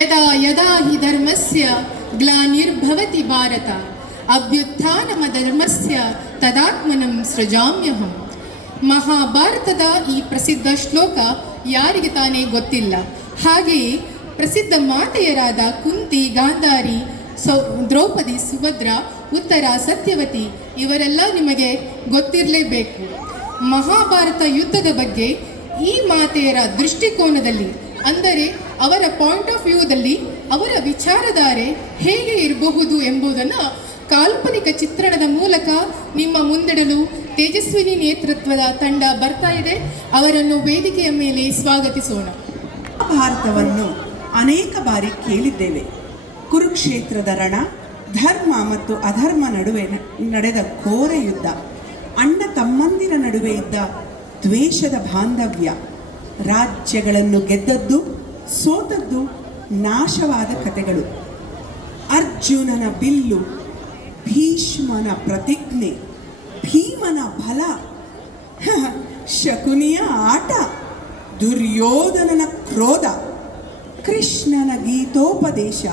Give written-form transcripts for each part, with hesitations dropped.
ಯದಾ ಯದಾ ಹಿ ಧರ್ಮಸ್ಯ ಗ್ಲಾನಿರ್ಭವತಿ ಭಾರತ ಅಭ್ಯುತ್ಥಾನಮಧರ್ಮಸ್ಯ ತದಾತ್ಮನಂ ಸೃಜಾಮ್ಯಹಂ. ಮಹಾಭಾರತದ ಈ ಪ್ರಸಿದ್ಧ ಶ್ಲೋಕ ಯಾರಿಗೆ ತಾನೇ ಗೊತ್ತಿಲ್ಲ. ಹಾಗೆಯೇ ಪ್ರಸಿದ್ಧ ಮಾತೆಯರಾದ ಕುಂತಿ, ಗಾಂಧಾರಿ, ದ್ರೌಪದಿ, ಸುಭದ್ರ, ಉತ್ತರ, ಸತ್ಯವತಿ ಇವರೆಲ್ಲ ನಿಮಗೆ ಗೊತ್ತಿರಲೇಬೇಕು. ಮಹಾಭಾರತ ಯುದ್ಧದ ಬಗ್ಗೆ ಈ ಮಾತೆಯರ ದೃಷ್ಟಿಕೋನದಲ್ಲಿ, ಅಂದರೆ ಅವರ ಪಾಯಿಂಟ್ ಆಫ್ ವ್ಯೂದಲ್ಲಿ ಅವರ ವಿಚಾರಧಾರೆ ಹೇಗೆ ಇರಬಹುದು ಎಂಬುದನ್ನು ಕಾಲ್ಪನಿಕ ಚಿತ್ರಣದ ಮೂಲಕ ನಿಮ್ಮ ಮುಂದಿಡಲು ತೇಜಸ್ವಿನಿ ನೇತೃತ್ವದ ತಂಡ ಬರ್ತಾ ಇದೆ. ಅವರನ್ನು ವೇದಿಕೆಯ ಮೇಲೆ ಸ್ವಾಗತಿಸೋಣ. ಭಾರತವನ್ನು ಅನೇಕ ಬಾರಿ ಕೇಳಿದ್ದೇವೆ. ಕುರುಕ್ಷೇತ್ರದ ರಣ, ಧರ್ಮ ಮತ್ತು ಅಧರ್ಮ ನಡುವೆ ನಡೆದ ಘೋರ ಯುದ್ಧ, ಅಣ್ಣ ತಮ್ಮಂದಿರ ನಡುವೆ ಇದ್ದ ದ್ವೇಷದ ಬಾಂಧವ್ಯ, ರಾಜ್ಯಗಳನ್ನು ಗೆದ್ದದ್ದು, ಸೋತದ್ದು, ನಾಶವಾದ ಕಥೆಗಳು, ಅರ್ಜುನನ ಬಿಲ್ಲು, ಭೀಷ್ಮನ ಪ್ರತಿಜ್ಞೆ, ಭೀಮನ ಬಲ, ಶಕುನಿಯ ಆಟ, ದುರ್ಯೋಧನನ ಕ್ರೋಧ, ಕೃಷ್ಣನ ಗೀತೋಪದೇಶ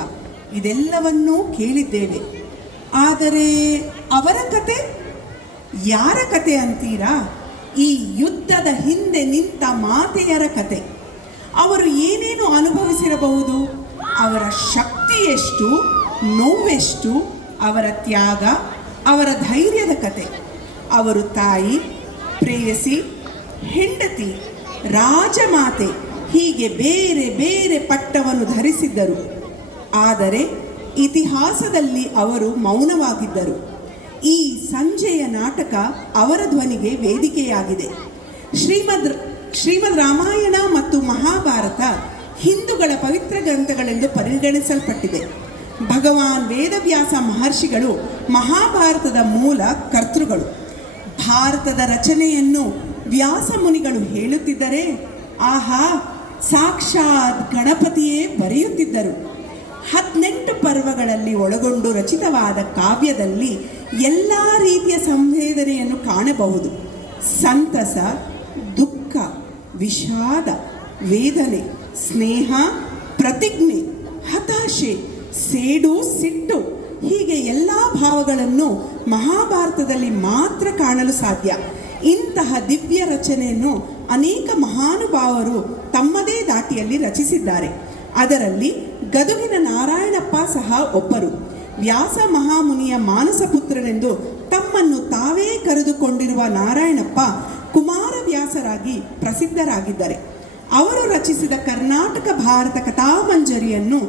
ಇದೆಲ್ಲವನ್ನೂ ಕೇಳಿದ್ದೇವೆ. ಆದರೆ ಅವರ ಕತೆ ಯಾರ ಕತೆ ಅಂತೀರಾ? ಈ ಯುದ್ಧದ ಹಿಂದೆ ನಿಂತ ಮಾತೆಯರ ಕತೆ. ಅವರು ಏನೇನು ಅನುಭವಿಸಿರಬಹುದು, ಅವರ ಶಕ್ತಿ ಎಷ್ಟು, ನೋವೆಷ್ಟು, ಅವರ ತ್ಯಾಗ, ಅವರ ಧೈರ್ಯದ ಕತೆ. ಅವರು ತಾಯಿ, ಪ್ರೇಯಸಿ, ಹೆಂಡತಿ, ರಾಜಮಾತೆ ಹೀಗೆ ಬೇರೆ ಬೇರೆ ಪಟ್ಟವನ್ನು ಧರಿಸಿದ್ದರು. ಆದರೆ ಇತಿಹಾಸದಲ್ಲಿ ಅವರು ಮೌನವಾಗಿದ್ದರು. ಈ ಸಂಜೆಯ ನಾಟಕ ಅವರ ಧ್ವನಿಗೆ ವೇದಿಕೆಯಾಗಿದೆ. ಶ್ರೀಮದ್ ರಾಮಾಯಣ ಮತ್ತು ಮಹಾಭಾರತ ಹಿಂದೂಗಳ ಪವಿತ್ರ ಗ್ರಂಥಗಳೆಂದು ಪರಿಗಣಿಸಲ್ಪಟ್ಟಿದೆ. ಭಗವಾನ್ ವೇದವ್ಯಾಸ ಮಹರ್ಷಿಗಳು ಮಹಾಭಾರತದ ಮೂಲ ಕರ್ತೃಗಳು. ಭಾರತದ ರಚನೆಯನ್ನು ವ್ಯಾಸ ಮುನಿಗಳು ಹೇಳುತ್ತಿದ್ದರೆ, ಆಹಾ, ಸಾಕ್ಷಾತ್ ಗಣಪತಿಯೇ ಬರೆಯುತ್ತಿದ್ದರು. 18 ಪರ್ವಗಳಲ್ಲಿ ಒಳಗೊಂಡು ರಚಿತವಾದ ಕಾವ್ಯದಲ್ಲಿ ಎಲ್ಲ ರೀತಿಯ ಸಂವೇದನೆಯನ್ನು ಕಾಣಬಹುದು. ಸಂತಸ, ದುಃಖ, ವಿಷಾದ, ವೇದನೆ, ಸ್ನೇಹ, ಪ್ರತಿಜ್ಞೆ, ಹತಾಶೆ, ಸೇಡು, ಸಿಟ್ಟು ಹೀಗೆ ಎಲ್ಲ ಭಾವಗಳನ್ನು ಮಹಾಭಾರತದಲ್ಲಿ ಮಾತ್ರ ಕಾಣಲು ಸಾಧ್ಯ. ಇಂತಹ ದಿವ್ಯ ರಚನೆಯನ್ನು ಅನೇಕ ಮಹಾನುಭಾವರು ತಮ್ಮದೇ ದಾಟಿಯಲ್ಲಿ ರಚಿಸಿದ್ದಾರೆ. ಅದರಲ್ಲಿ ಗದುಗಿನ ನಾರಾಯಣಪ್ಪ ಸಹ ಒಬ್ಬರು. ವ್ಯಾಸ ಮಹಾಮುನಿಯ ಮಾನಸ ಪುತ್ರನೆಂದು ತಮ್ಮನ್ನು ತಾವೇ ಕರೆದುಕೊಂಡಿರುವ ನಾರಾಯಣಪ್ಪ ಕುಮಾರವ್ಯಾಸರಾಗಿ ಪ್ರಸಿದ್ಧರಾಗಿದ್ದಾರೆ. ಅವರು ರಚಿಸಿದ ಕರ್ನಾಟಕ ಭಾರತ ಕಥಾಮಂಜರಿಯನ್ನು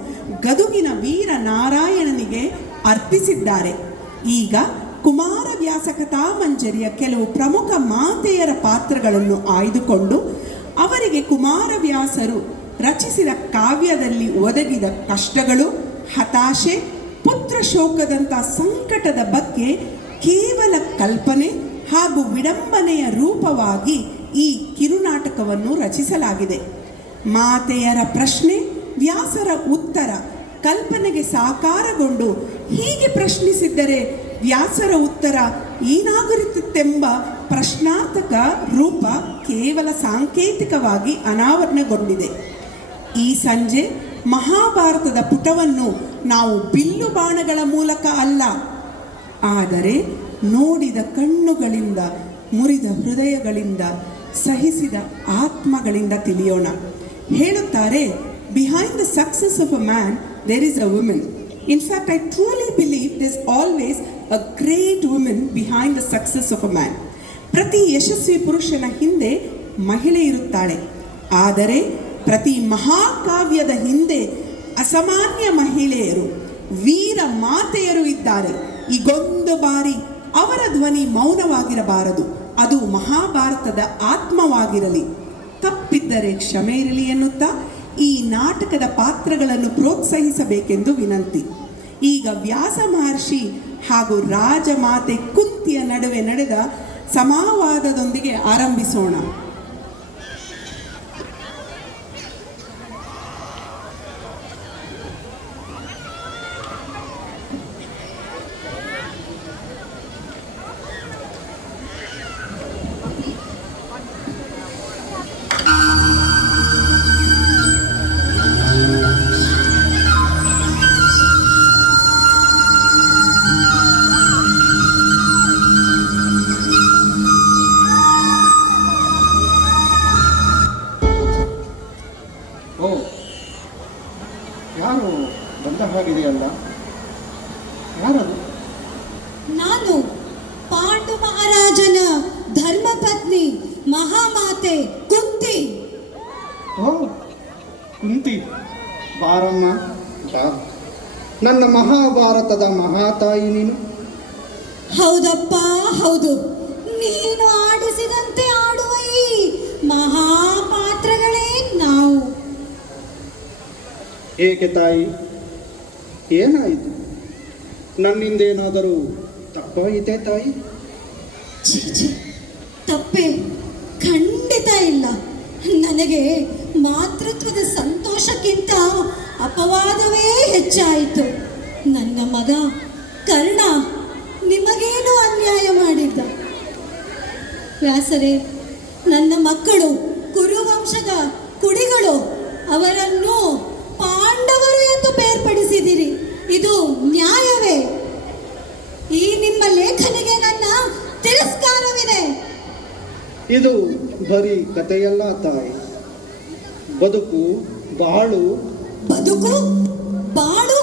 ಗದುಗಿನ ವೀರ ನಾರಾಯಣನಿಗೆ ಅರ್ಪಿಸಿದ್ದಾರೆ. ಈಗ ಕುಮಾರವ್ಯಾಸ ಕಥಾಮಂಜರಿಯ ಕೆಲವು ಪ್ರಮುಖ ಮಾತೆಯರ ಪಾತ್ರಗಳನ್ನು ಆಯ್ದುಕೊಂಡು ಅವರಿಗೆ ಕುಮಾರವ್ಯಾಸರು ರಚಿಸಿದ ಕಾವ್ಯದಲ್ಲಿ ಒದಗಿದ ಕಷ್ಟಗಳು, ಹತಾಶೆ, ಪುತ್ರ ಶೋಕದಂಥ ಸಂಕಟದ ಬಗ್ಗೆ ಕೇವಲ ಕಲ್ಪನೆ ಹಾಗೂ ವಿಡಂಬನೆಯ ರೂಪವಾಗಿ ಈ ಕಿರುನಾಟಕವನ್ನು ರಚಿಸಲಾಗಿದೆ. ಮಾತೆಯರ ಪ್ರಶ್ನೆ, ವ್ಯಾಸರ ಉತ್ತರ ಕಲ್ಪನೆಗೆ ಸಾಕಾರಗೊಂಡು ಹೀಗೆ ಪ್ರಶ್ನಿಸಿದ್ದರೆ ವ್ಯಾಸರ ಉತ್ತರ ಏನಾಗಿರುತ್ತಿತ್ತೆಂಬ ಪ್ರಶ್ನಾರ್ಥಕ ರೂಪ ಕೇವಲ ಸಾಂಕೇತಿಕವಾಗಿ ಅನಾವರಣಗೊಂಡಿದೆ. ಈ ಸಂಜೆ ಮಹಾಭಾರತದ ಪುಟವನ್ನು ನಾವು ಬಿಲ್ಲು ಬಾಣಗಳ ಮೂಲಕ ಅಲ್ಲ, ಆದರೆ ನೋಡಿದ ಕಣ್ಣುಗಳಿಂದ, ಮುರಿದ ಹೃದಯಗಳಿಂದ, ಸಹಿಸಿದ ಆತ್ಮಗಳಿಂದ ತಿಳಿಯೋಣ. ಹೇಳುತ್ತಾರೆ, behind the success of a man there is a woman. In fact, I truly believe there's always a great woman behind the success of a man. ಪ್ರತಿ ಯಶಸ್ವಿ ಪುರುಷನ ಹಿಂದೆ ಮಹಿಳೆ ಇರುತ್ತಾಳೆ. ಆದರೆ ಪ್ರತಿ ಮಹಾಕಾವ್ಯದ ಹಿಂದೆ ಅಸಾಮಾನ್ಯ ಮಹಿಳೆಯರು, ವೀರ ಮಾತೆಯರು ಇದ್ದಾರೆ. ಈಗೊಂದು ಬಾರಿ ಅವರ ಧ್ವನಿ ಮೌನವಾಗಿರಬಾರದು. ಅದು ಮಹಾಭಾರತದ ಆತ್ಮವಾಗಿರಲಿ. ತಪ್ಪಿದ್ದರೆ ಕ್ಷಮೆ ಇರಲಿ ಎನ್ನುತ್ತಾ ಈ ನಾಟಕದ ಪಾತ್ರಗಳನ್ನು ಪ್ರೋತ್ಸಾಹಿಸಬೇಕೆಂದು ವಿನಂತಿ. ಈಗ ವ್ಯಾಸ ಮಹರ್ಷಿ ಹಾಗೂ ರಾಜಮಾತೆ ಕುಂತಿಯ ನಡುವೆ ನಡೆದ ಸಂವಾದದೊಂದಿಗೆ ಆರಂಭಿಸೋಣ. ಯಾರು ಬಂದ ಹಾಗಿದೆಯಲ್ಲ? ಯಾರದು? ನಾನು ಪಾಂಡು ಮಹಾರಾಜನ ಧರ್ಮಪತ್ನಿ ಮಹಾಮಾತೆ ಕುಂತಿ. ಓ ಕುಂತಿ, ಬಾರಮ್ಮ ಬಾ. ನನ್ನ ಮಹಾಭಾರತದ ಮಹಾತಾಯಿ ನೀನು. ಹೌದಪ್ಪ ಹೌದು, ನೀನು ಆಡಿಸಿದಂತೆ ಆಡುವ ಈ ಮಹಾಪಾತ್ರಗಳೇ ನಾವು. ಏಕೆ ತಾಯಿ, ಏನಾಯಿತು? ನನ್ನಿಂದೇನಾದರೂ ತಪ್ಪಾಯಿತೆ ತಾಯಿ? ಛೀ ಛೀ, ತಪ್ಪೇ ಖಂಡಿತ ಇಲ್ಲ. ನನಗೆ ಮಾತೃತ್ವದ ಸಂತೋಷಕ್ಕಿಂತ ಅಪವಾದವೇ ಹೆಚ್ಚಾಯಿತು. ನನ್ನ ಮಗ ಕರ್ಣ ನಿಮಗೇನು ಅನ್ಯಾಯ ಮಾಡಿದ್ದ? ವ್ಯಾಸರೇ, ನನ್ನ ಮಕ್ಕಳು ಕುರುವಂಶದ ಕುಡಿಗಳು, ಅವರನ್ನು ಪಾಂಡವರು ಎಂದು ಬೇರ್ಪಡಿಸಿದಿರಿ. ಇದು ನ್ಯಾಯವೇ? ಈ ನಿಮ್ಮ ಲೇಖನಿಗೆ ನನ್ನ ತಿರಸ್ಕಾರವಿದೆ. ಇದು ಬರೀ ಕಥೆಯಲ್ಲ ತಾಯಿ, ಬದುಕು ಬಾಳು. ಬದುಕು ಬಾಳು?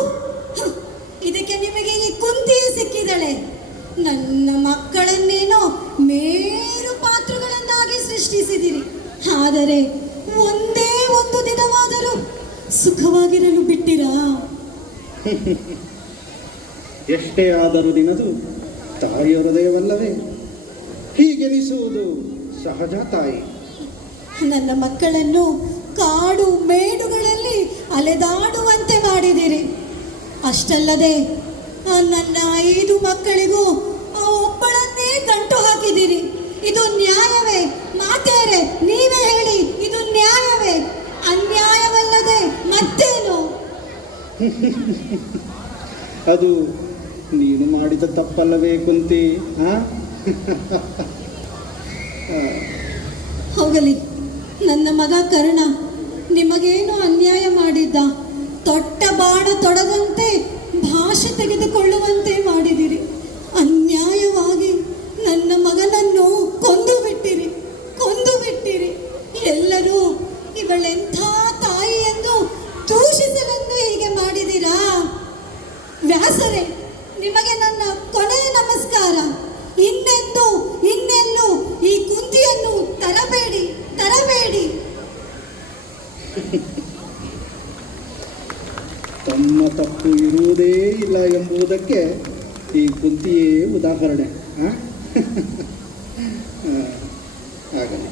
ಇದಕ್ಕೆ ನಿಮಗೆ ಈ ಕುಂತಿಯೇ ಸಿಕ್ಕಿದಳೆ. ನನ್ನ ಮಕ್ಕಳನ್ನೇನೋ ಮೇರು ಪಾತ್ರಗಳನ್ನಾಗಿ ಸೃಷ್ಟಿಸಿದಿರಿ, ಆದರೆ ಒಂದೇ ಒಂದು ದಿನವಾದರೂ ಸುಖವಾಗಿರಲು ಬಿಟ್ಟಿರಾ? ಎಷ್ಟೇ ಆದರೂ ನಿನದು ತಾಯಿಯ ಹೃದಯವಲ್ಲವೇ? ಹೀಗೆನಿಸುವುದು ಸಹಜ ತಾಯಿ. ನನ್ನ ಮಕ್ಕಳನ್ನು ಕಾಡು ಮೇಡುಗಳಲ್ಲಿ ಅಲೆದಾಡುವಂತೆ ಮಾಡಿದಿರಿ. ಅಷ್ಟಲ್ಲದೆ ನನ್ನ 5 ಮಕ್ಕಳಿಗೂ ಆ ಒಬ್ಬಳನ್ನೇ ಗಂಟು ಹಾಕಿದಿರಿ. ಇದು ನ್ಯಾಯವೇ? ಮಾತೆಯರೇ, ನೀವೇ ಹೇಳಿ, ಇದು ನ್ಯಾಯವೇ? ಅನ್ಯಾಯವಲ್ಲದೆ ಮತ್ತೇನು? ಅದು ನೀನು ಮಾಡಿದ ತಪ್ಪಲ್ಲವೇ ಕುಂತಿ? ಹೋಗಲಿ, ನನ್ನ ಮಗ ಕರ್ಣ ನಿಮಗೇನು ಅನ್ಯಾಯ ಮಾಡಿದ್ದ? ತೊಟ್ಟ ಬಾಣ ತೊಡದಂತೆ ಭಾಷೆ ತೆಗೆದುಕೊಳ್ಳುವಂತೆ ಮಾಡಿದಿರಿ. ಅನ್ಯಾಯವಾಗಿ ನನ್ನ ಮಗನನ್ನು ಕೊಂದು ಬಿಟ್ಟಿರಿ. ಎಲ್ಲರೂ ಇವಳೆಂಥ ತಾಯಿ ಎಂದು ದೂಷಿಸಲೆಂದು ಹೀಗೆ ಮಾಡಿದಿರಾ? ವ್ಯಾಸರೇ, ನಿಮಗೆ ನನ್ನ ಕೊನೆಯ ನಮಸ್ಕಾರ. ಇನ್ನೆಲ್ಲೂ ಈ ಕುಂತಿಯನ್ನು ತರಬೇಡಿ. ತಮ್ಮ ತಪ್ಪು ಇರುವುದೇ ಇಲ್ಲ ಎಂಬುದಕ್ಕೆ ಈ ಕುಂತಿಯೇ ಉದಾಹರಣೆ. ಆಗಲಿ.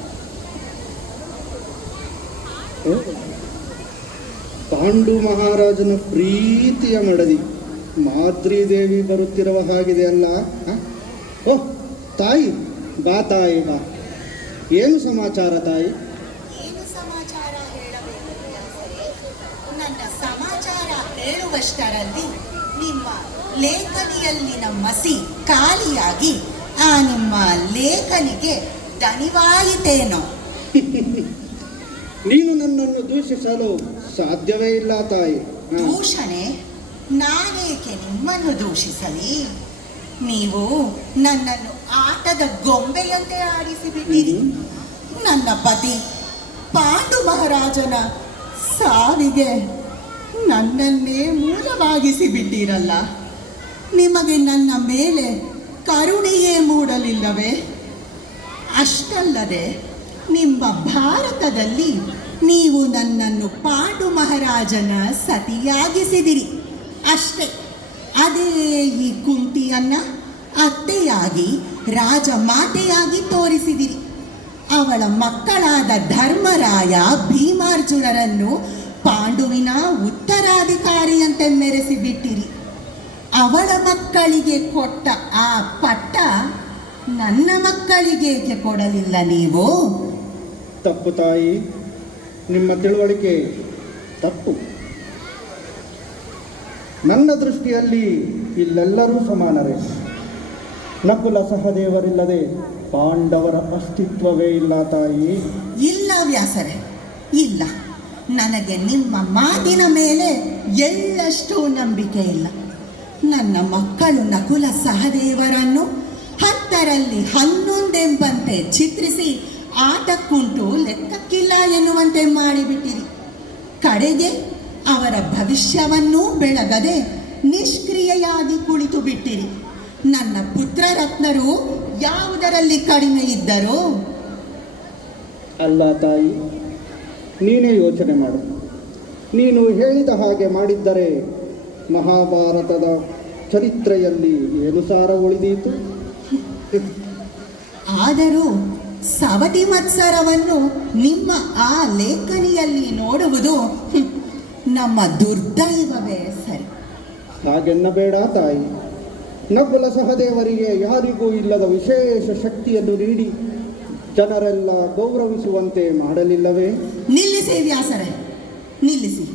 ಪಾಂಡು ಮಹಾರಾಜನ ಪ್ರೀತಿಯ ಮಡದಿ ಮಾದ್ರಿದೇವಿ ಬರುತ್ತಿರುವ ಹಾಗಿದೆ ಅಲ್ಲ? ಓಹ್ ತಾಯಿ, ಬಾ ತಾಯಿ ಬಾ. ಏನು ಸಮಾಚಾರ ತಾಯಿ? ಏನು ಸಮಾಚಾರ ಹೇಳಬೇಕು ವ್ಯಾಸರೇ? ನನ್ನ ಸಮಾಚಾರ ಹೇಳುವಷ್ಟರಲ್ಲಿ ನಿಮ್ಮ ಲೇಖನಿಯಲ್ಲಿನ ಮಸಿ ಖಾಲಿಯಾಗಿ ಆ ನಿಮ್ಮ ಲೇಖನಿಗೆ ದಣಿವಾಯಿತೇನೋ? ನೀನು ನನ್ನನ್ನು ದೂಷಿಸಲು ಸಾಧ್ಯವೇ ಇಲ್ಲ ತಾಯಿ. ದೂಷಣೆ? ನಾನೇಕೆ ನಿಮ್ಮನ್ನು ದೂಷಿಸಲಿ? ನೀವು ನನ್ನನ್ನು ಆಟದ ಗೊಂಬೆಯಂತೆ ಆಡಿಸಿಬಿಟ್ಟಿರಿ. ನನ್ನ ಪತಿ ಪಾಂಡು ಮಹಾರಾಜನ ಸಾವಿಗೆ ನನ್ನನ್ನೇ ಮೂಲವಾಗಿಸಿ ಬಿಟ್ಟಿರಲ್ಲ. ನಿಮಗೆ ನನ್ನ ಮೇಲೆ ಕರುಣೆಯೇ ಮೂಡಲಿಲ್ಲವೇ? ಅಷ್ಟಲ್ಲದೆ ನಿಮ್ಮ ಭಾರತದಲ್ಲಿ ನೀವು ನನ್ನನ್ನು ಪಾಂಡು ಮಹಾರಾಜನ ಸತಿಯಾಗಿಸಿದಿರಿ ಅಷ್ಟೇ. ಅದೇ ಈ ಕುಂತಿಯನ್ನ ಅತ್ತೆಯಾಗಿ ರಾಜಮಾತೆಯಾಗಿ ತೋರಿಸಿದಿರಿ. ಅವಳ ಮಕ್ಕಳಾದ ಧರ್ಮರಾಯ ಭೀಮಾರ್ಜುನರನ್ನು ಪಾಂಡುವಿನ ಉತ್ತರಾಧಿಕಾರಿಯಂತೆ ಮೆರೆಸಿಬಿಟ್ಟಿರಿ. ಅವಳ ಮಕ್ಕಳಿಗೆ ಕೊಟ್ಟ ಆ ಪಟ್ಟ ನನ್ನ ಮಕ್ಕಳಿಗೇಕೆ ಕೊಡಲಿಲ್ಲ ನೀವು? ತಪ್ಪು ತಾಯಿ, ನಿಮ್ಮ ತಿಳುವಳಿಕೆ ತಪ್ಪು. ನನ್ನ ದೃಷ್ಟಿಯಲ್ಲಿ ಇಲ್ಲೆಲ್ಲರೂ ಸಮಾನರೇ. ನಕುಲ ಸಹದೇವರಿಲ್ಲದೆ ಪಾಂಡವರ ಅಸ್ತಿತ್ವವೇ ಇಲ್ಲ ತಾಯಿ. ಇಲ್ಲ ವ್ಯಾಸರೇ, ಇಲ್ಲ. ನನಗೆ ನಿಮ್ಮ ಮಾತಿನ ಮೇಲೆ ಎಳ್ಳಷ್ಟು ನಂಬಿಕೆ ಇಲ್ಲ. ನನ್ನ ಮಕ್ಕಳು ನಕುಲ ಸಹದೇವರನ್ನು 10ರಲ್ಲಿ 11 ಎಂಬಂತೆ ಚಿತ್ರಿಸಿ ಆಟಕ್ಕುಂಟು ಲೆಕ್ಕಕ್ಕಿಲ್ಲ ಎನ್ನುವಂತೆ ಮಾಡಿಬಿಟ್ಟಿರಿ. ಕಡೆಗೆ ಅವರ ಭವಿಷ್ಯವನ್ನೂ ಬೆಳಗದೆ ನಿಷ್ಕ್ರಿಯೆಯಾಗಿ ಕುಳಿತು ಬಿಟ್ಟಿರಿ. ನನ್ನ ಪುತ್ರರತ್ನರು ಯಾವುದರಲ್ಲಿ ಕಡಿಮೆ ಇದ್ದರೋ? ಅಲ್ಲ ತಾಯಿ, ನೀನೇ ಯೋಚನೆ ಮಾಡು. ನೀನು ಹೇಳಿದ ಹಾಗೆ ಮಾಡಿದ್ದರೆ ಮಹಾಭಾರತದ ಚರಿತ್ರೆಯಲ್ಲಿ ಏನು ಸಾರ ಉಳಿದೀತು? ಆದರೂ ಸವತಿ ಮತ್ಸರವನ್ನು ನಿಮ್ಮ ಆ ಲೇಖನಿಯಲ್ಲಿ ನೋಡುವುದು ನಮ್ಮ ದುರ್ದೈವವೇ ಸರಿ. ಹಾಗೆನ್ನಬೇಡ ತಾಯಿ. ನಕುಲ ಸಹದೇವರಿಗೆ ಯಾರಿಗೂ ಇಲ್ಲದ ವಿಶೇಷ ಶಕ್ತಿಯನ್ನು ನೀಡಿ ಜನರೆಲ್ಲ ಗೌರವಿಸುವಂತೆ ಮಾಡಲಿಲ್ಲವೇ? ನಿಲ್ಲಿಸಿ ವ್ಯಾಸರೇ, ನಿಲ್ಲಿಸಿ.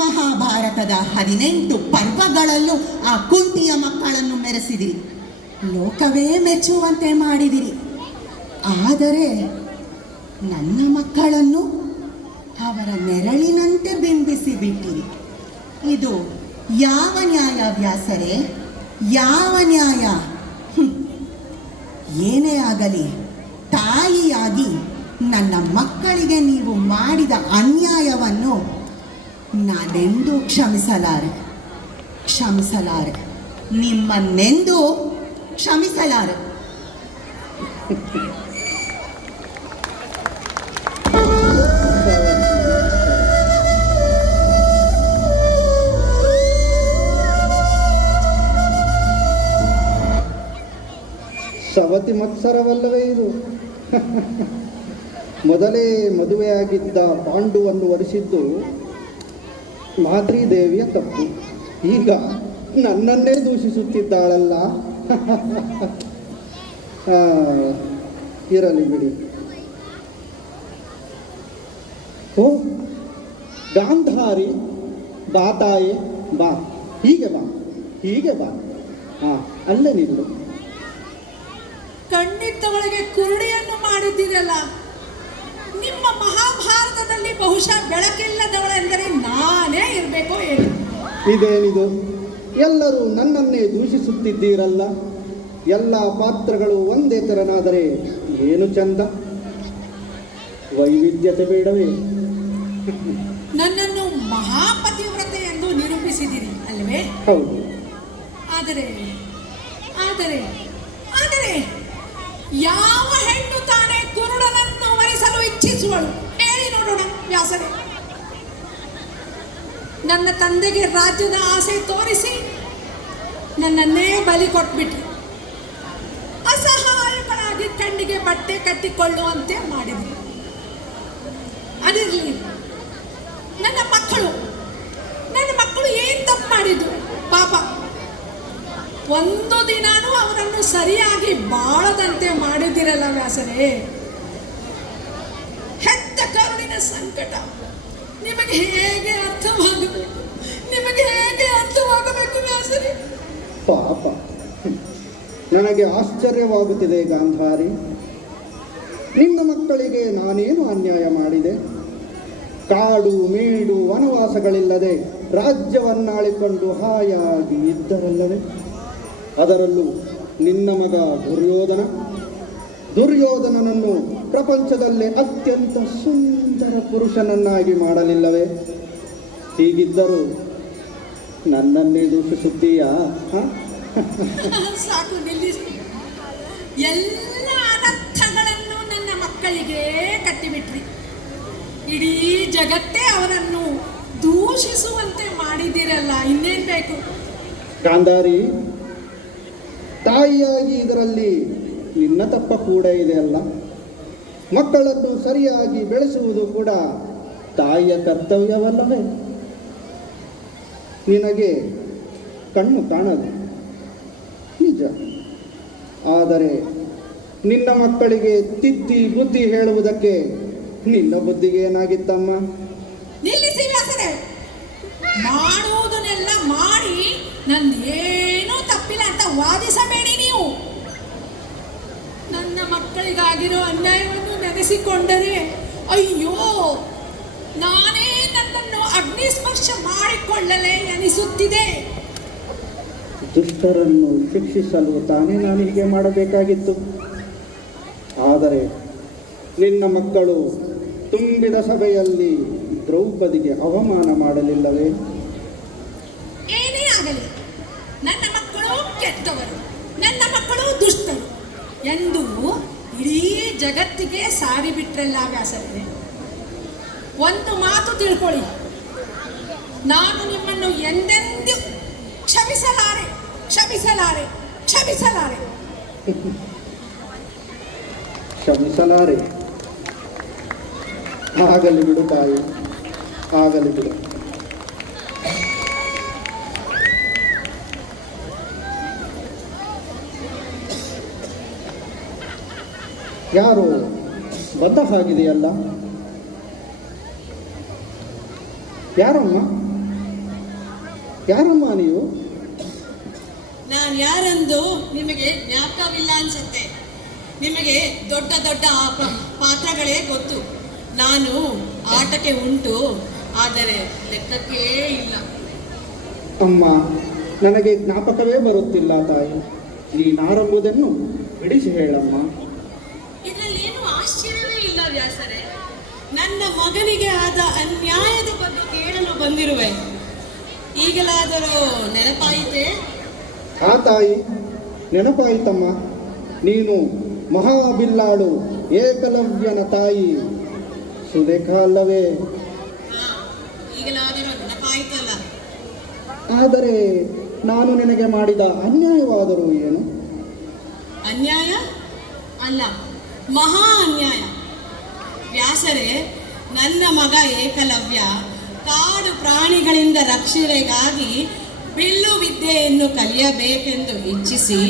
ಮಹಾಭಾರತದ 18 ಪರ್ವಗಳಲ್ಲೂ ಆ ಕುಂತಿಯ ಮಕ್ಕಳನ್ನು ಮೆರೆಸಿದಿರಿ, ಲೋಕವೇ ಮೆಚ್ಚುವಂತೆ ಮಾಡಿದಿರಿ. ಆದರೆ ನನ್ನ ಮಕ್ಕಳನ್ನು ಅವರ ನೆರಳಿನಂತೆ ಬಿಂಬಿಸಿ ಬಿಟ್ಟಿರಿ. ಇದು ಯಾವ ನ್ಯಾಯ ವ್ಯಾಸರೇ, ಯಾವ ನ್ಯಾಯ? ಏನೇ ಆಗಲಿ, ತಾಯಿಯಾಗಿ ನನ್ನ ಮಕ್ಕಳಿಗೆ ನೀವು ಮಾಡಿದ ಅನ್ಯಾಯವನ್ನು ನಾನೆಂದೂ ಕ್ಷಮಿಸಲಾರೆ, ನಿಮ್ಮನ್ನೆಂದೂ ಕ್ಷಮಿಸಲಾರೆ. ಸವತಿ ಮತ್ಸರವಲ್ಲವೇ ಇದು? ಮೊದಲೇ ಮದುವೆಯಾಗಿದ್ದ ಪಾಂಡುವನ್ನು ವರಿಸಿದ್ದು ಮಾದ್ರೀದೇವಿಯ ತಪ್ಪು. ಈಗ ನನ್ನನ್ನೇ ದೂಷಿಸುತ್ತಿದ್ದಾಳಲ್ಲ. ಇರಲಿ ಬಿಡಿ. ಓ ಗಾಂಧಾರಿ, ಬಾ ತಾಯೇ, ಬಾ, ಹೀಗೆ ಬಾ. ಅಲ್ಲೇ ನಿಲ್ಲು. ಕಣ್ಣಿದ್ದವಳಿಗೆ ಕುರುಡಿಯನ್ನು ಮಾಡಿದ್ದೀರಲ್ಲ. ನಿಮ್ಮ ಮಹಾಭಾರತದಲ್ಲಿ ಬಹುಶಃ ಬೆಳಕಿಲ್ಲದವಳೆಂದರೆ ನಾನೇ ಇರಬೇಕೋ ಏನು? ಇದೇನಿದು? ಎಲ್ಲರೂ ನನ್ನನ್ನೇ ದೂಷಿಸುತ್ತಿದ್ದೀರಲ್ಲ. ಎಲ್ಲ ಪಾತ್ರಗಳು ಒಂದೇ ತೆರನಾದರೆ ಏನು ಚಂದ. ವೈವಿಧ್ಯತೆ ಬೇಡವೇ? ನನ್ನನ್ನು ಮಹಾಪತಿವ್ರತೆ ಎಂದು ನಿರೂಪಿಸಿದಿರಿ ಅಲ್ವೇ? ಹೌದು. ಆದರೆ ಯಾವ ಹೆಣ್ಣು ತಾನೇ ಕುರುಡನನ್ನು ವರಿಸಲು ಇಚ್ಛಿಸುವಳು? ಹೇಳಿ ನೋಡೋಣ ವ್ಯಾಸರೇ. ನನ್ನ ತಂದೆಗೆ ರಾಜ್ಯದ ಆಸೆ ತೋರಿಸಿ ನನ್ನನ್ನೇ ಬಲಿ ಕೊಟ್ಬಿಟ್ರು. ಅಸಹಾಯಕರಾಗಿ ಕಣ್ಣಿಗೆ ಬಟ್ಟೆ ಕಟ್ಟಿಕೊಳ್ಳುವಂತೆ ಮಾಡಿದ್ರು. ಅದಿರಲಿ, ನನ್ನ ಮಕ್ಕಳು ಏನ್ ತಪ್ಪು ಮಾಡಿದ್ರು ಪಾಪ? ಒಂದು ದಿನಾನೂ ಅವರನ್ನು ಸರಿಯಾಗಿ ಬಾಳದಂತೆ ಮಾಡಿದಿರಲ್ಲ ವ್ಯಾಸರೇ. ಹೆತ್ತ ಕರುಣಿನ ಸಂಕಟ ನಿಮಗೆ ಹೇಗೆ ಅರ್ಥವಾಗಬೇಕು ವ್ಯಾಸರೇ? ಪಾಪ, ನನಗೆ ಆಶ್ಚರ್ಯವಾಗುತ್ತಿದೆ ಗಾಂಧಾರಿ. ನಿನ್ನ ಮಕ್ಕಳಿಗೆ ನಾನೇನು ಅನ್ಯಾಯ ಮಾಡಿದೆ? ಕಾಡು ಮೇಡು ವನವಾಸಗಳಿಲ್ಲದೆ ರಾಜ್ಯವನ್ನಾಳಿಕೊಂಡು ಹಾಯಾಗಿ ಇದ್ದರಲ್ಲವೇ? ಅದರಲ್ಲೂ ನಿನ್ನ ಮಗ ದುರ್ಯೋಧನನನ್ನು ಪ್ರಪಂಚದಲ್ಲೇ ಅತ್ಯಂತ ಸುಂದರ ಪುರುಷನನ್ನಾಗಿ ಮಾಡಲಿಲ್ಲವೇ? ಹೀಗಿದ್ದರೂ ನನ್ನನ್ನೇ ದೂಷಿಸುತ್ತೀಯಾ? ಸಾಕು, ನಿಲ್ಲಿಸಿ. ಎಲ್ಲ ಅನರ್ಥಗಳನ್ನು ನನ್ನ ಮಕ್ಕಳಿಗೆ ಕಟ್ಟಿಬಿಟ್ರಿ. ಇಡೀ ಜಗತ್ತೇ ಅವರನ್ನು ದೂಷಿಸುವಂತೆ ಮಾಡಿದಿರಲ್ಲ. ಇನ್ನೇನ್ ಬೇಕು? ಗಾಂಧಾರಿ, ತಾಯಿಯಾಗಿ ಇದರಲ್ಲಿ ನಿನ್ನ ತಪ್ಪ ಕೂಡ ಇದೆ ಅಲ್ಲ. ಮಕ್ಕಳನ್ನು ಸರಿಯಾಗಿ ಬೆಳೆಸುವುದು ಕೂಡ ತಾಯಿಯ ಕರ್ತವ್ಯವಲ್ಲವೇ? ನಿನಗೆ ಕಣ್ಣು ಕಾಣದು ನಿಜ, ಆದರೆ ನಿನ್ನ ಮಕ್ಕಳಿಗೆ ತಿದ್ದಿ ಬುದ್ಧಿ ಹೇಳುವುದಕ್ಕೆ ನಿನ್ನ ಬುದ್ಧಿಗೆ ಏನಾಗಿತ್ತಮ್ಮ? ನಿಲ್ಲಿಸಿ ವ್ಯಾಸರೇ. ಮಾಡುವುದನ್ನೆಲ್ಲ ಮಾಡಿ ನಂದೇನೂ ತಪ್ಪಿಲ್ಲ ಅಂತ ವಾದಿಸಬೇಡಿ ನೀವು. ನನ್ನ ಮಕ್ಕಳಿಗಾಗಿರೋ ಅನ್ಯಾಯವನ್ನು ನೆನೆಸಿಕೊಂಡರೆ ಅಯ್ಯೋ, ನಾನೇ ನನ್ನನ್ನು ಅಗ್ನಿಸ್ಪರ್ಶ ಮಾಡಿಕೊಳ್ಳಲೇ ಎನಿಸುತ್ತಿದೆ. ದುಷ್ಟರನ್ನು ಶಿಕ್ಷಿಸಲು ತಾನೇ ನಾನು ಹೀಗೆ ಮಾಡಬೇಕಾಗಿತ್ತು. ಆದರೆ ನಿನ್ನ ಮಕ್ಕಳು ತುಂಬಿದ ಸಭೆಯಲ್ಲಿ ದ್ರೌಪದಿಗೆ ಅವಮಾನ ಮಾಡಲಿಲ್ಲವೇ? ಏನೇ ಆಗಲಿ, ನನ್ನ ಮಕ್ಕಳು ಕೆಟ್ಟವರು, ನನ್ನ ಮಕ್ಕಳು ದುಷ್ಟರು ಎಂದು ಇಡೀ ಜಗತ್ತಿಗೆ ಸಾರಿ ಬಿಟ್ರಲ್ಲ ವ್ಯಾಸರೇ. ಒಂದು ಮಾತು ತಿಳ್ಕೊಳ್ಳಿ, ನಾನು ನಿಮ್ಮನ್ನು ಎಂದೆಂದೂ ಕ್ಷಮಿಸಲಾರೆ ಕ್ಷಮಿಸಲಾರೆ ಕ್ಷಮಿಸಲಾರೆ. ಕ್ಷಮಿಸಲಾರೆ? ಆಗಲಿ ಬಿಡು ತಾಯಿ, ಆಗಲಿ ಬಿಡು. ಯಾರು ಬಂದ ಹಾಗಿದೆಯಲ್ಲ? ಯಾರಮ್ಮ? ಯಾರಮ್ಮ ನೀವು? ನಾನು ಯಾರೆಂದು ನಿಮಗೆ ಜ್ಞಾಪಕವಿಲ್ಲ ಅನ್ಸುತ್ತೆ. ನಿಮಗೆ ದೊಡ್ಡ ದೊಡ್ಡ ಪಾತ್ರಗಳೇ ಗೊತ್ತು. ನಾನು ಆಟಕ್ಕೆ ಉಂಟು, ಆದರೆ ಲೆಕ್ಕಕ್ಕೇ ಇಲ್ಲ. ಅಮ್ಮ, ನನಗೆ ಜ್ಞಾಪಕವೇ ಬರುತ್ತಿಲ್ಲ ತಾಯಿ. ನೀನಾರಂಭುದನ್ನು ಬಿಡಿಸಿ ಹೇಳಮ್ಮ. ಇದರಲ್ಲಿ ಏನು ಆಶ್ಚರ್ಯವೇ ಇಲ್ಲ ವ್ಯಾಸರೇ. ನನ್ನ ಮಗನಿಗೆ ಆದ ಅನ್ಯಾಯದ ಬಗ್ಗೆ ಕೇಳಲು ಬಂದಿರುವೆ. ಈಗಲಾದರೂ ನೆನಪಾಯಿತೆ? ಆ ತಾಯಿ, ನೆನಪಾಯಿತಮ್ಮ. ನೀನು ಮಹಾಬಿಲ್ಲಾಳು ಏಕಲವ್ಯನ ತಾಯಿ ಸುಲೇಖ ಅಲ್ಲವೇ? ಈಗಲಾದರೂ ನೆನಪಾಯಿತಲ್ಲ. ಆದರೆ ನಾನು ನಿನಗೆ ಮಾಡಿದ ಅನ್ಯಾಯವಾದರೂ ಏನು? ಅನ್ಯಾಯ ಅಲ್ಲ, ಮಹಾ ಅನ್ಯಾಯ. ವ್ಯಾಸರೇ, ನನ್ನ ಮಗ ಏಕಲವ್ಯ ಕಾಡು ಪ್ರಾಣಿಗಳಿಂದ ರಕ್ಷಣೆಗಾಗಿ ಬಿಲ್ಲು ವಿದ್ಯೆಯನ್ನು ಕಲಿಯಬೇಕೆಂದು ಇಚ್ಛಿಸಿ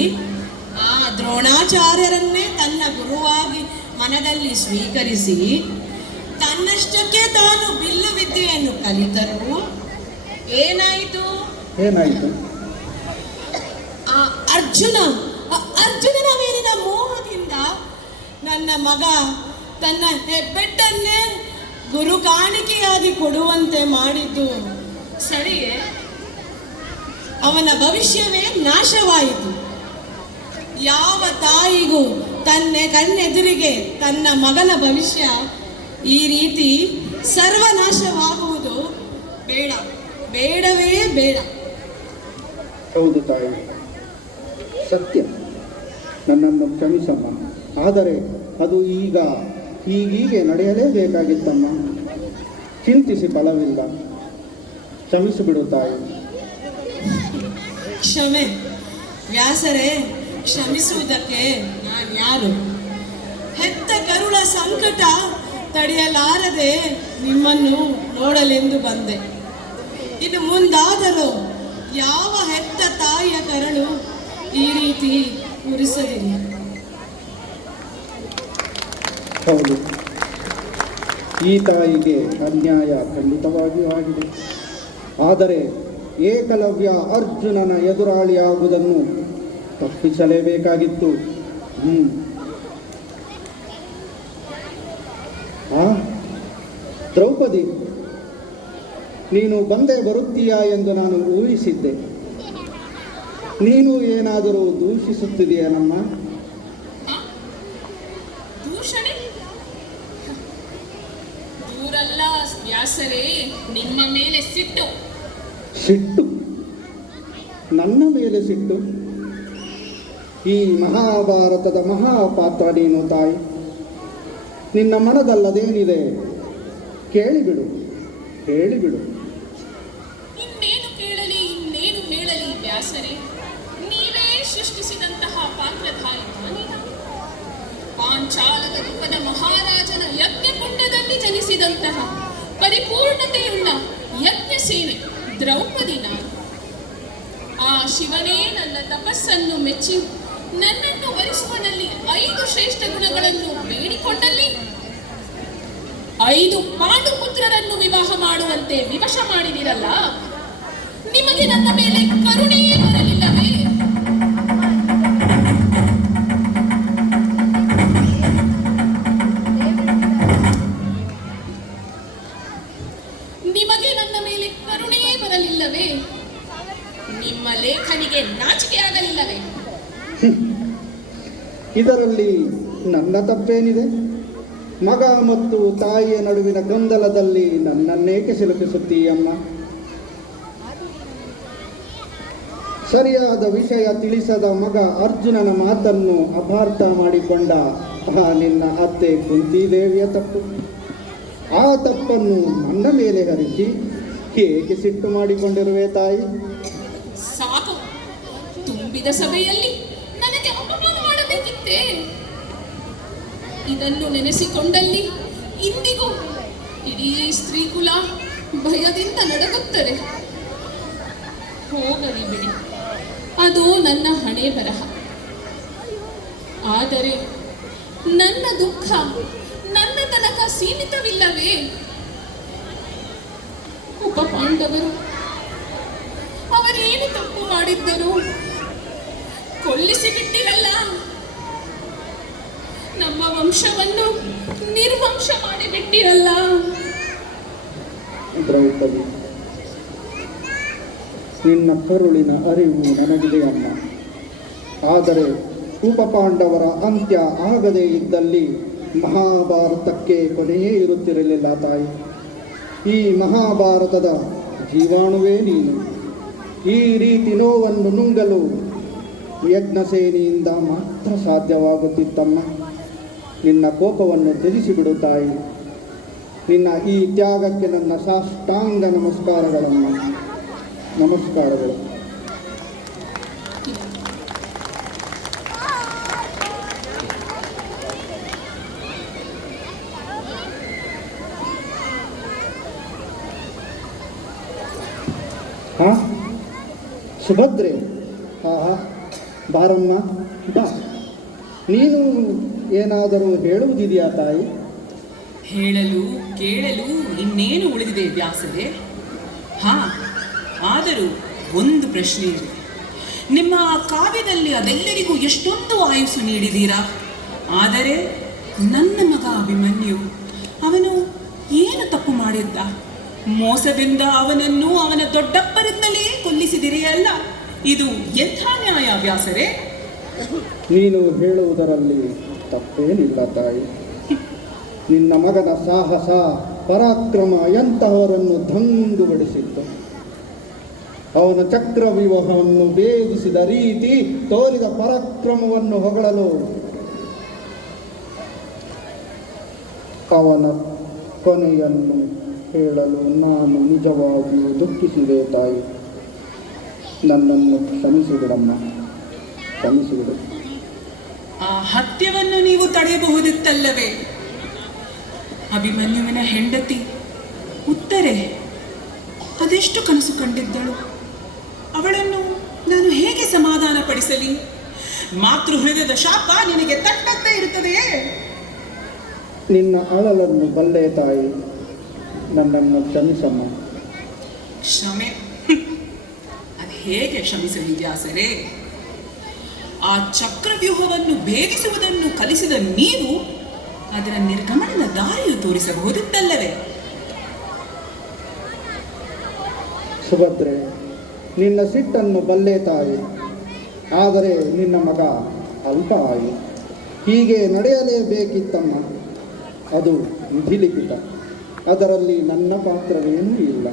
ಆ ದ್ರೋಣಾಚಾರ್ಯರನ್ನೇ ತನ್ನ ಗುರುವಾಗಿ ಮನದಲ್ಲಿ ಸ್ವೀಕರಿಸಿ ತನ್ನಷ್ಟಕ್ಕೆ ತಾನು ಬಿಲ್ಲು ವಿದ್ಯೆಯನ್ನು ಕಲಿತರು ಏನಾಯಿತು? ಏನಾಯಿತು? ಆ ಅರ್ಜುನನ ಮೇಲಿನ ಮೋಹದಿಂದ ನನ್ನ ಮಗ ತನ್ನ ಹೆಬ್ಬೆಟ್ಟನ್ನೇ ಗುರು ಕಾಣಿಕೆಯಾಗಿ ಕೊಡುವಂತೆ ಮಾಡಿದ್ದು ಸರಿಯೇ? ಅವನ ಭವಿಷ್ಯವೇ ನಾಶವಾಯಿತು. ಯಾವ ತಾಯಿಗೂ ತನ್ನ ಕಣ್ಣೆದುರಿಗೆ ತನ್ನ ಮಗನ ಭವಿಷ್ಯ ಈ ರೀತಿ ಸರ್ವನಾಶವಾಗುವುದು ಬೇಡ, ಬೇಡವೇ ಬೇಡ. ಹೌದು ತಾಯಿ, ಸತ್ಯ. ನನ್ನನ್ನು ಕ್ಷಮಿಸಮ್ಮ. ಆದರೆ ಅದು ಹೀಗೀಗೆ ನಡೆಯಲೇಬೇಕಾಗಿತ್ತಮ್ಮ. ಚಿಂತಿಸಿ ಫಲವಿಲ್ಲ. ಕ್ಷಮಿಸಿಬಿಡು ತಾಯಿ. ಕ್ಷಮೆ? ವ್ಯಾಸರೇ, ಕ್ಷಮಿಸುವುದಕ್ಕೆ ನಾನು ಯಾರು? ಹೆತ್ತ ಕರುಳ ಸಂಕಟ ತಡೆಯಲಾರದೆ ನಿಮ್ಮನ್ನು ನೋಡಲೆಂದು ಬಂದೆ. ಇನ್ನು ಮುಂದಾದರೂ ಯಾವ ಹೆತ್ತ ತಾಯಿಯ ಕರಳು ಈ ರೀತಿ ಉರಿಸಲಿಲ್ಲ. ಹೌದು, ಈ ತಾಯಿಗೆ ಅನ್ಯಾಯ ಖಂಡಿತವಾಗಿಯೂ ಆಗಿದೆ. ಆದರೆ ಏಕಲವ್ಯ ಅರ್ಜುನನ ಎದುರಾಳಿಯಾಗುವುದನ್ನು ತಪ್ಪಿಸಲೇಬೇಕಾಗಿತ್ತು. ದ್ರೌಪದಿ, ನೀನು ಬಂದೇ ಬರುತ್ತೀಯಾ ಎಂದು ನಾನು ಊಹಿಸಿದ್ದೆ. ನೀನು ಏನಾದರೂ ದೂಷಿಸುತ್ತಿದೆಯೇನಮ್ಮ? ದೂಷಣೆ? ದೂರಲ್ಲ ವ್ಯಾಸರೇ, ನಿಮ್ಮ ಮೇಲೆ ಸಿಟ್ಟು. ಸಿಟ್ಟು? ನನ್ನ ಮೇಲೆ ಸಿಟ್ಟು? ಈ ಮಹಾಭಾರತದ ಮಹಾಪಾತ್ರ ನೀನು ತಾಯಿ. ನಿನ್ನ ಮನದಲ್ಲದೇನಿದೆ ಕೇಳಿಬಿಡು, ಹೇಳಿಬಿಡು. ಇನ್ನೇನು ಕೇಳಲಿ, ಇನ್ನೇನು ಹೇಳಲಿ ವ್ಯಾಸರೇ? ನೀವೇ ಸೃಷ್ಟಿಸಿದಂತಹ ಪಾತ್ರಧಾರಿ ನಾನೀಗ. ಪಾಂಚಾಲದ ರೂಪದ ಮಹಾರಾಜನ ಯಜ್ಞಕುಂಡದಲ್ಲಿ ಜನಿಸಿದಂತಹ ಪರಿಪೂರ್ಣತೆಯುಳ್ಳ ಯಜ್ಞ ಸೇನೆ ದ್ರೌಪದಿ ನಾನು. ಆ ಶಿವನೇ ನನ್ನ ತಪಸ್ಸನ್ನು ಮೆಚ್ಚಿ ನನ್ನನ್ನು ವರಿಸುವನಲ್ಲಿ 5 ಶ್ರೇಷ್ಠ ಗುಣಗಳನ್ನು ಬೇಡಿಕೊಂಡಲ್ಲಿ 5 ಪಾಂಡುಪುತ್ರರನ್ನು ವಿವಾಹ ಮಾಡುವಂತೆ ವಿವಶ ಮಾಡಿದಿರಲ್ಲ, ನಿಮಗೆ ನನ್ನ ಮೇಲೆ ಕರುಣೆಯೇ ಬರಲಿಲ್ಲವೇ? ನಿಮಗೆ ನನ್ನ ಮೇಲೆ ಕರುಣೆಯೇ ಬರಲಿಲ್ಲವೇ? ನಿಮ್ಮ ಲೇಖನಿಗೆ ನಾಚಿಕೆ ಆಗಲಿಲ್ಲವೇ? ಇದರಲ್ಲಿ ನನ್ನ ತಪ್ಪೇನಿದೆ? ಮಗ ಮತ್ತು ತಾಯಿಯ ನಡುವಿನ ಗೊಂದಲದಲ್ಲಿ ನನ್ನನ್ನೇಕೆ ಸಿಲುಕಿಸುತ್ತೀಯಮ್ಮ? ಸರಿಯಾದ ವಿಷಯ ತಿಳಿಸದ ಮಗ ಅರ್ಜುನನ ಮಾತನ್ನು ಅಪಾರ್ಥ ಮಾಡಿಕೊಂಡ ನಿನ್ನ ಅತ್ತೆ ಕುಂತಿದೇವಿಯ ತಪ್ಪು. ಆ ತಪ್ಪನ್ನು ನನ್ನ ಮೇಲೆ ಹರಿಸಿ ಹೇಗೆ ಸಿಟ್ಟು ಮಾಡಿಕೊಂಡಿರುವೆ ತಾಯಿ? ಸಾಕು, ತುಂಬಿದ ಸಭೆಯಲ್ಲಿ ನನಗೆ ಅಪಮಾನ ಮಾಡಬೇಕಿತ್ತೇ? ಇದನ್ನು ನೆನೆಸಿಕೊಂಡಲ್ಲಿ ಇಂದಿಗೂ ಇಡೀ ಸ್ತ್ರೀಕುಲ ಭಯದಿಂದ ನಡಗುತ್ತದೆ. ಹೋಗಲಿ ಬಿಡಿ, ಅದು ನನ್ನ ಹಣೆ ಬರಹ. ಆದರೆ ನನ್ನ ದುಃಖ ನನ್ನ ತನಕ ಸೀಮಿತವಿಲ್ಲವೇ? ಉಪ ಪಾಂಡವರು ಅವರೇನು ತಪ್ಪು ಮಾಡಿದ್ದರು? ಕೊಲ್ಲಿಸಿ ಬಿಟ್ಟಿರಲ್ಲ, ನಮ್ಮ ವಂಶವನ್ನು ನಿರ್ವಂಶ ಮಾಡಿಬಿಟ್ಟಿರಲ್ಲ. ದ್ರೌಪದಿ, ನಿನ್ನ ಕರುಳಿನ ಅರಿವು ನನಗಿದೆ ಅಮ್ಮ. ಆದರೆ ಉಪಪಾಂಡವರ ಅಂತ್ಯ ಆಗದೇ ಇದ್ದಲ್ಲಿ ಮಹಾಭಾರತಕ್ಕೆ ಕೊನೆಯೇ ಇರುತ್ತಿರಲಿಲ್ಲ ತಾಯಿ. ಈ ಮಹಾಭಾರತದ ಜೀವಾಣುವೇ ನೀನು. ಈ ರೀತಿ ನೋವನ್ನು ನುಂಗಲು ಯಜ್ಞಸೇನೆಯಿಂದ ಮಾತ್ರ ಸಾಧ್ಯವಾಗುತ್ತಿತ್ತಮ್ಮ. ನಿನ್ನ ಕೋಪವನ್ನು ತ್ಯಜಿಸಿಬಿಡು ತಾಯಿ. ನಿನ್ನ ಈ ತ್ಯಾಗಕ್ಕೆ ನನ್ನ ಸಾಷ್ಟಾಂಗ ನಮಸ್ಕಾರಗಳಮ್ಮ. ನಮಸ್ಕಾರಗಳು. ಹಾ, ಸುಭದ್ರೆ, ಆಹಾ, ಬಾರಮ್ಮ ಬಾ. ನೀನು ಏನಾದರೂ ಹೇಳುವುದಿದೆಯಾ ತಾಯಿ? ಹೇಳಲು ಕೇಳಲು ಇನ್ನೇನು ಉಳಿದಿದೆ ವ್ಯಾಸರೇ? ಹಾ, ಆದರೂ ಒಂದು ಪ್ರಶ್ನೆ ಇದೆ. ನಿಮ್ಮ ಆ ಕಾವ್ಯದಲ್ಲಿ ಅದೆಲ್ಲರಿಗೂ ಎಷ್ಟೊಂದು ಆಯುಸ್ಸು ನೀಡಿದ್ದೀರಾ. ಆದರೆ ನನ್ನ ಮಗ ಅಭಿಮನ್ಯು, ಅವನು ಏನು ತಪ್ಪು ಮಾಡಿದ್ದ? ಮೋಸದಿಂದ ಅವನನ್ನು ಅವನ ದೊಡ್ಡಪ್ಪರಿಂದಲೇ ಕೊಲ್ಲಿಸಿದಿರಿಯಲ್ಲ. ಇದು ಎಂಥ ನ್ಯಾಯ ವ್ಯಾಸರೇ? ನೀನು ಹೇಳುವುದರಲ್ಲಿ ತಪ್ಪೇನಿಲ್ಲ ತಾಯಿ. ನಿನ್ನ ಮಗನ ಸಾಹಸ ಪರಾಕ್ರಮ ಎಂತಹವರನ್ನು ದಂಗುಬಡಿಸಿತ್ತು. ಅವನ ಚಕ್ರವ್ಯೂಹವನ್ನು ಭೇದಿಸಿದ ರೀತಿ, ತೋರಿದ ಪರಾಕ್ರಮವನ್ನು ಹೊಗಳಲು ಅವನ ಕೊನೆಯನ್ನು ಹೇಳಲು ನಾನು ನಿಜವಾಗಿಯೂ ದುಃಖಿಸಿದೆ ತಾಯಿ. ನನ್ನನ್ನು ಕ್ಷಮಿಸಿಬಿಡಮ್ಮ, ಕ್ಷಮಿಸಿಬಿಡು. ಆ ಹತ್ಯವನ್ನು ನೀವು ತಡೆಯಬಹುದಿತ್ತಲ್ಲವೇ? ಅಭಿಮನ್ಯುವಿನ ಹೆಂಡತಿ ಉತ್ತರೆ ಅದೆಷ್ಟು ಕನಸು ಕಂಡಿದ್ದಳು. ಅವಳನ್ನು ನಾನು ಹೇಗೆ ಸಮಾಧಾನ ಪಡಿಸಲಿ? ಮಾತೃ ಹೃದಯದ ಶಾಪ ನಿನಗೆ ತಟ್ಟಂತೆ ಇರುತ್ತದೆಯೇ? ನಿನ್ನ ಅಳಲನ್ನು ಬಲ್ಲೆ ತಾಯಿ. ನನ್ನನ್ನು ಕ್ಷಮಿಸಮ್ಮ. ಕ್ಷಮೆ? ಅದು ಹೇಗೆ ಕ್ಷಮಿಸಲಿ ವ್ಯಾಸರೇ? ಆ ಚಕ್ರವ್ಯೂಹವನ್ನು ಭೇದಿಸುವುದನ್ನು ಕಲಿಸಿದ ನೀವು ಅದರ ನಿರ್ಗಮನದ ದಾರಿಯು ತೋರಿಸಬಹುದಿತ್ತಲ್ಲವೇ? ಸುಭದ್ರೆ, ನಿನ್ನ ಸಿಟ್ಟನ್ನು ಬಲ್ಲೆ ತಾಯಿ. ಆದರೆ ನಿನ್ನ ಮಗ ಅಲ್ಪ ಆಯು. ಹೀಗೆ ನಡೆಯಲೇಬೇಕಿತ್ತಮ್ಮ. ಅದು ವಿಧಿಲಿಖಿತ. ಅದರಲ್ಲಿ ನನ್ನ ಪಾತ್ರವೇನೂ ಇಲ್ಲ.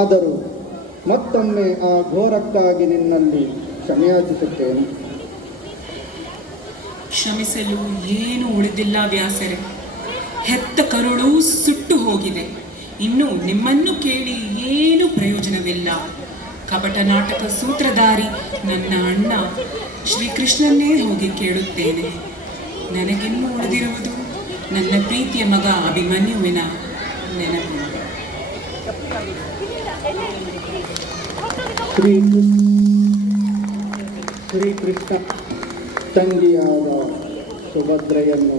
ಆದರೂ ಮತ್ತೊಮ್ಮೆ ಆ ಘೋರಕ್ಕಾಗಿ ನಿನ್ನಲ್ಲಿ ಕ್ಷಮೆಯಾಚಿಸುತ್ತೇನೆ. ಕ್ಷಮಿಸಲು ಏನು ಉಳಿದಿಲ್ಲ ವ್ಯಾಸರೇ. ಹೆತ್ತ ಕರುಳು ಸುಟ್ಟು ಹೋಗಿದೆ. ಇನ್ನು ನಿಮ್ಮನ್ನು ಕೇಳಿ ಏನು ಪ್ರಯೋಜನವಿಲ್ಲ. ಕಪಟ ನಾಟಕ ಸೂತ್ರಧಾರಿ ನನ್ನ ಅಣ್ಣ ಶ್ರೀಕೃಷ್ಣನ್ನೇ ಹೋಗಿ ಕೇಳುತ್ತೇನೆ. ನನಗಿನ್ನೂ ಉಳಿದಿರುವುದು ನನ್ನ ಪ್ರೀತಿಯ ಮಗ ಅಭಿಮನ್ಯುವಿನ ನೆನಪು. ಶ್ರೀಕೃಷ್ಣ ತಂಗಿಯಾದ ಸುಭದ್ರೆಯನ್ನು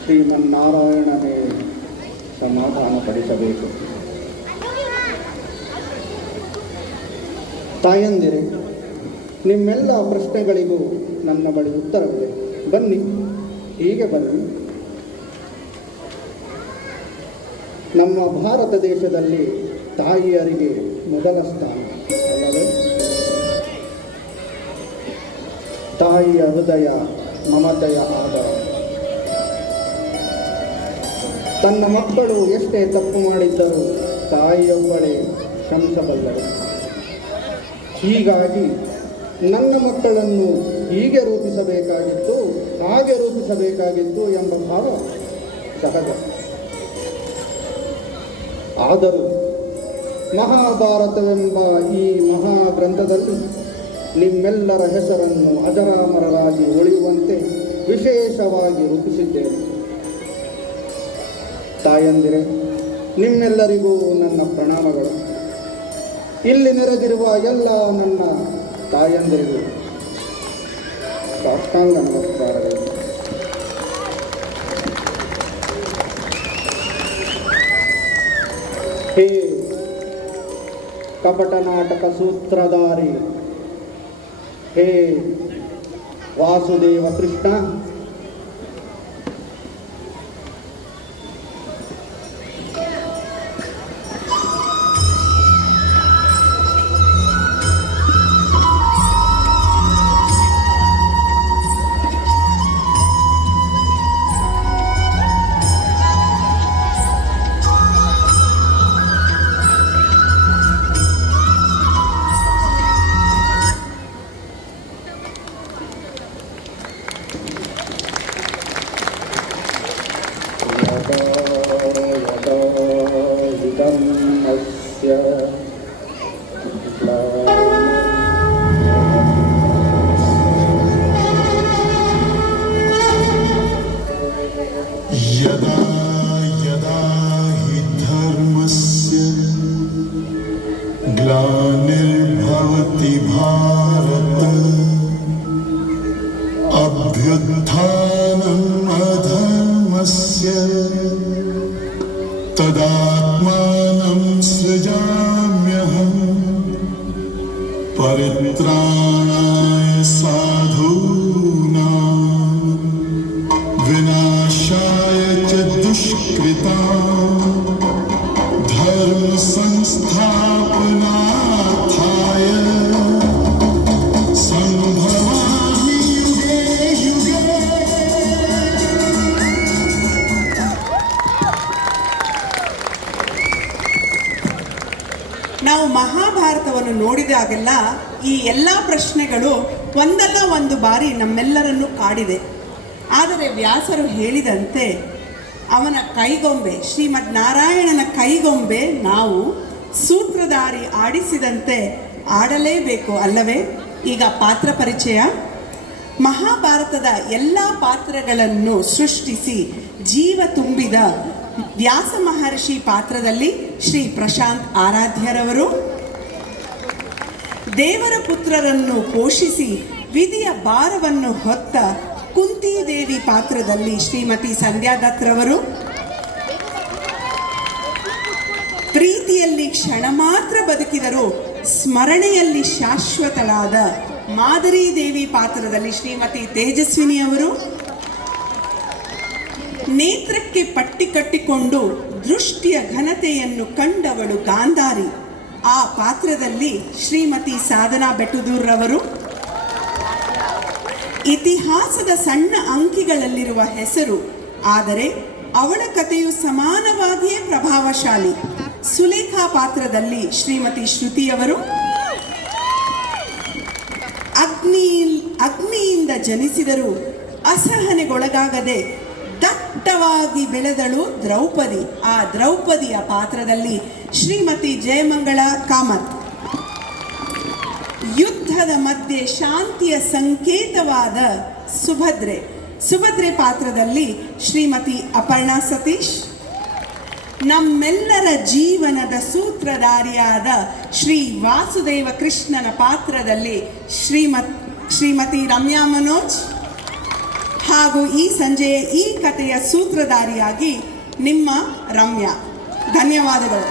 ಶ್ರೀಮನ್ನಾರಾಯಣನೇ ಸಮಾಧಾನಪಡಿಸಬೇಕು. ತಾಯಂದಿರೆ, ನಿಮ್ಮೆಲ್ಲ ಪ್ರಶ್ನೆಗಳಿಗೂ ನನ್ನ ಬಳಿ ಉತ್ತರವಿದೆ. ಬನ್ನಿ, ಹೀಗೆ ಬನ್ನಿ. ನಮ್ಮ ಭಾರತ ದೇಶದಲ್ಲಿ ತಾಯಿಯರಿಗೆ ಮೊದಲ ಸ್ಥಾನ ಅಲ್ಲವೇ? ತಾಯಿಯ ಹೃದಯ ಮಮತೆಯ ಆಧಾರ. ತನ್ನ ಮಕ್ಕಳು ಎಷ್ಟೇ ತಪ್ಪು ಮಾಡಿದ್ದರೂ ತಾಯಿಯೊಬ್ಬಳೇ ಕ್ಷಮಿಸಬಲ್ಲಳು. ಹೀಗಾಗಿ ನನ್ನ ಮಕ್ಕಳನ್ನು ಹೀಗೆ ರೂಪಿಸಬೇಕಾಗಿತ್ತು, ಹಾಗೆ ರೂಪಿಸಬೇಕಾಗಿತ್ತು ಎಂಬ ಭಾವ ಸಹಜ. ಆದರೂ ಮಹಾಭಾರತವೆಂಬ ಈ ಮಹಾಗ್ರಂಥದಲ್ಲಿ ನಿಮ್ಮೆಲ್ಲರ ಹೆಸರನ್ನು ಅಜರಾಮರರಾಗಿ ಉಳಿಯುವಂತೆ ವಿಶೇಷವಾಗಿ ರೂಪಿಸಿದ್ದೇನೆ. ತಾಯಂದಿರೆ, ನಿಮ್ಮೆಲ್ಲರಿಗೂ ನನ್ನ ಪ್ರಣಾಮಗಳು. ಇಲ್ಲಿ ನೆರೆದಿರುವ ಎಲ್ಲ ನನ್ನ ತಾಯಂದಿರಿಗೂ ಸಾಷ್ಟಾಂಗ ನಮಸ್ಕಾರಗಳು. ಹೇ ಕಪಟ ನಾಟಕ ಸೂತ್ರಧಾರಿ, ಹೇ ವಾಸುದೇವ ಕೃಷ್ಣ, यदा यदा हि धर्मस्य ग्लानिर्भवति भारत अभ्युत्थानम् अधर्मस्य तदात्मानं सृजाम्यहम् परित्राणाय साधूनां विनाशाय च दुष्कृतां धर्म संस्थापनार्थाय संभवामि युगे युगे. ನಾವು ಮಹಾಭಾರತವನ್ನು ನೋಡಿದಾಗೆಲ್ಲ ಈ ಎಲ್ಲ ಪ್ರಶ್ನೆಗಳು ಒಂದಲ್ಲ ಒಂದು ಬಾರಿ ನಮ್ಮೆಲ್ಲರನ್ನು ಕಾಡಿದೆ. ಆದರೆ ವ್ಯಾಸರು ಹೇಳಿದಂತೆ ಅವನ ಕೈಗೊಂಬೆ, ಶ್ರೀಮದ್ ನಾರಾಯಣನ ಕೈಗೊಂಬೆ ನಾವು ಸೂತ್ರಧಾರಿ ಆಡಿಸಿದಂತೆ ಆಡಲೇಬೇಕು ಅಲ್ಲವೇ? ಈಗ ಪಾತ್ರ ಪರಿಚಯ. ಮಹಾಭಾರತದ ಎಲ್ಲ ಪಾತ್ರಗಳನ್ನು ಸೃಷ್ಟಿಸಿ ಜೀವ ತುಂಬಿದ ವ್ಯಾಸ ಮಹರ್ಷಿ ಪಾತ್ರದಲ್ಲಿ ಶ್ರೀ ಪ್ರಶಾಂತ್ ಆರಾಧ್ಯರವರು, ದೇವರ ಪುತ್ರರನ್ನು ಪೋಷಿಸಿ ವಿಧಿಯ ಭಾರವನ್ನು ಹೊತ್ತ ಕುಂತಿದೇವಿ ಪಾತ್ರದಲ್ಲಿ ಶ್ರೀಮತಿ ಸಂಧ್ಯಾ ದತ್ರವರು, ಪ್ರೀತಿಯಲ್ಲಿ ಕ್ಷಣ ಮಾತ್ರ ಬದುಕಿದರೂ ಸ್ಮರಣೆಯಲ್ಲಿ ಶಾಶ್ವತಳಾದ ಮಾದರಿ ದೇವಿ ಪಾತ್ರದಲ್ಲಿ ಶ್ರೀಮತಿ ತೇಜಸ್ವಿನಿಯವರು, ನೇತ್ರಕ್ಕೆ ಪಟ್ಟಿ ಕಟ್ಟಿಕೊಂಡು ದೃಷ್ಟಿಯ ಘನತೆಯನ್ನು ಕಂಡವಳು ಗಾಂಧಾರಿ ಆ ಪಾತ್ರದಲ್ಲಿ ಶ್ರೀಮತಿ ಸಾಧನಾ ಬೆಟ್ಟದೂರ್ರವರು, ಇತಿಹಾಸದ ಸಣ್ಣ ಅಂಕಿಗಳಲ್ಲಿರುವ ಹೆಸರು ಆದರೆ ಅವಳ ಕಥೆಯು ಸಮಾನವಾಗಿಯೇ ಪ್ರಭಾವಶಾಲಿ ಸುಲೇಖಾ ಪಾತ್ರದಲ್ಲಿ ಶ್ರೀಮತಿ ಶ್ರುತಿಯವರು, ಅಗ್ನಿಯಿಂದ ಜನಿಸಿದರೂ ಅಸಹನೆಗೊಳಗಾಗದೆ ದಟ್ಟವಾಗಿ ಬೆಳೆದಳು ದ್ರೌಪದಿ. ಆ ದ್ರೌಪದಿಯ ಪಾತ್ರದಲ್ಲಿ ಶ್ರೀಮತಿ ಜಯಮಂಗಳ ಕಾಮತ್, ಯುದ್ಧದ ಮಧ್ಯೆ ಶಾಂತಿಯ ಸಂಕೇತವಾದ ಸುಭದ್ರೆ ಪಾತ್ರದಲ್ಲಿ ಶ್ರೀಮತಿ ಅಪರ್ಣಾ ಸತೀಶ್, ನಮ್ಮೆಲ್ಲರ ಜೀವನದ ಸೂತ್ರಧಾರಿಯಾದ ಶ್ರೀ ವಾಸುದೇವ ಕೃಷ್ಣನ ಪಾತ್ರದಲ್ಲಿ ಶ್ರೀಮತಿ ರಮ್ಯಾ ಮನೋಜ್, ಹಾಗೂ ಈ ಸಂಜೆಯ ಈ ಕಥೆಯ ಸೂತ್ರಧಾರಿಯಾಗಿ ನಿಮ್ಮ ರಮ್ಯಾ. ಧನ್ಯವಾದಗಳು.